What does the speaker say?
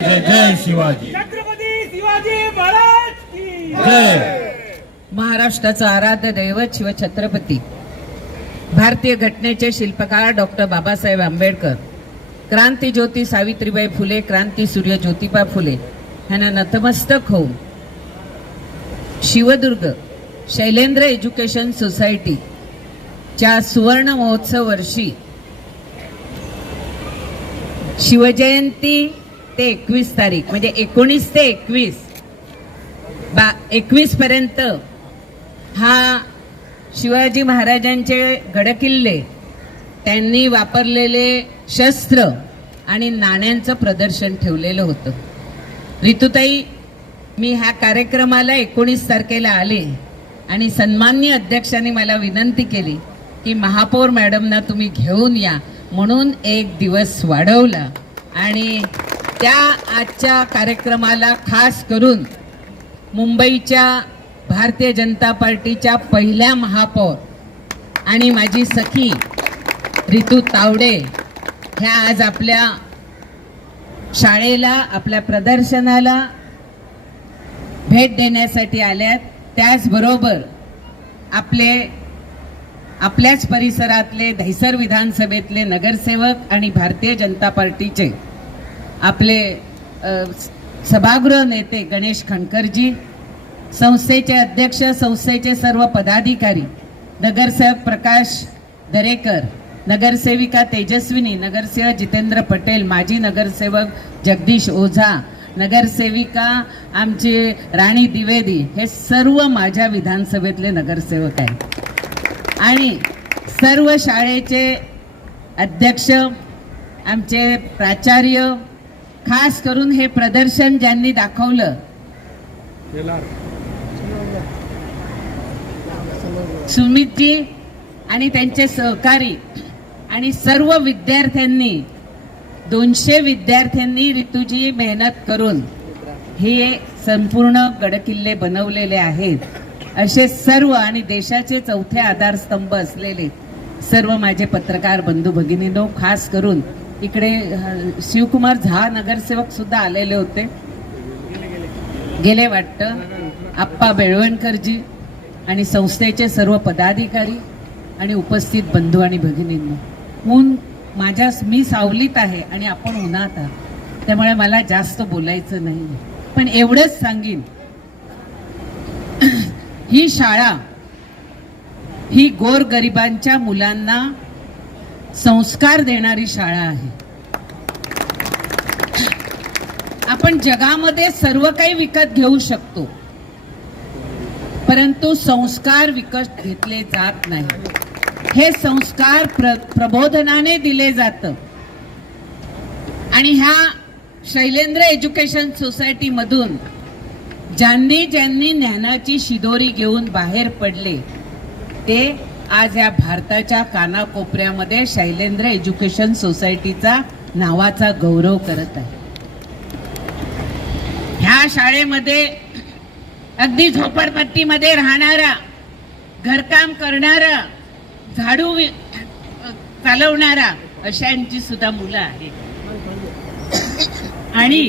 जय जय शिवाजी. छत्रपती शिवाजी महाराज की जय. महाराष्ट्राचं आराध्य दैवत शिवछत्रपती भारतीय घटनेचे शिल्पकार डॉक्टर बाबासाहेब आंबेडकर, क्रांती ज्योती सावित्रीबाई फुले, क्रांती सूर्य ज्योतिबा फुले यांना नतमस्तक होऊन शिवदुर्ग शैलेंद्र एज्युकेशन सोसायटी च्या सुवर्ण महोत्सव वर्षी शिवजयंती ते 21 तारीख म्हणजे 19 ते 21 पर्यंत हा शिवाजी महाराजांचे गडकिल्ले, त्यांनी वापरलेले शस्त्र आणि नाण्यांचं प्रदर्शन ठेवलेलं होतं. ऋतुताई, मी ह्या कार्यक्रमाला 19 तारखेला आले आणि सन्माननीय अध्यक्षांनी मला विनंती केली की महापौर मॅडमना तुम्ही घेऊन या, म्हणून एक दिवस वाढवला आणि त्या आजच्या कार्यक्रमाला खास करून मुंबईच्या भारतीय जनता पार्टीच्या पहिल्या महापौर आणि माझी सखी रितू तावडे ह्या आज आपल्या शाळेला, आपल्या प्रदर्शनाला भेट देण्यासाठी आल्यात. त्याचबरोबर आपल्याच परिसरातले दहिसर विधानसभेतले नगरसेवक आणि भारतीय जनता पार्टीचे आपले सभागृह नेते गणेश खणकरजी, संस्थेचे अध्यक्ष, संस्थेचे सर्व पदाधिकारी, नगरसेवक प्रकाश दरेकर, नगरसेविका तेजस्विनी, नगरसेवक जितेंद्र पटेल, माजी नगरसेवक जगदीश ओझा, नगरसेविका आमची राणी द्विवेदी, हे सर्व माझ्या विधानसभेतले नगरसेवक आहेत. आणि सर्व शाळेचे अध्यक्ष, आमचे प्राचार्य, खास करून हे प्रदर्शन ज्यांनी दाखवलं सुमितजी आणि त्यांचे सहकारी आणि सर्व विद्यार्थ्यांनी, 200 विद्यार्थ्यांनी ऋतुजी मेहनत करून हे संपूर्ण गडकिल्ले बनवलेले आहेत. असे सर्व आणि देशाचे चौथे आधारस्तंभ असलेले सर्व माझे पत्रकार बंधू भगिनींनो, खास करून इकडे शिवकुमार झा नगरसेवक सुद्धा आलेले होते, गेले वाटतं, आप्पा बेळवणकरजी आणि संस्थेचे सर्व पदाधिकारी आणि उपस्थित बंधू आणि भगिनींनो, मी सावलीत आहे आणि आपण उन्हात आहात, त्यामुळे मला जास्त बोलायचं नाही, पण एवढंच सांगीन, ही शाळा ही गोरगरिबांच्या मुलांना संस्कार देणारी शाळा आहे. आपण जगामध्ये सर्व काही विकत घेऊ शकतो, परंतु संस्कार विकत घेतले जात नाही. हे संस्कार प्रबोधनाने दिले जातं. आणि ह्या शैलेंद्र एज्युकेशन सोसायटी मधून ज्यांनी ज्ञानाची शिदोरी घेऊन बाहेर पडले, ते आज या भारताच्या कानाकोपऱ्यामध्ये शैलेंद्र एज्युकेशन सोसायटीचा नावाचा गौरव करत आहे. ह्या शाळेमध्ये अगदी झोपडपट्टीमध्ये राहणारा, घरकाम करणारा, झाडू चालवणारा अशांची सुद्धा मुलं आहेत. आणि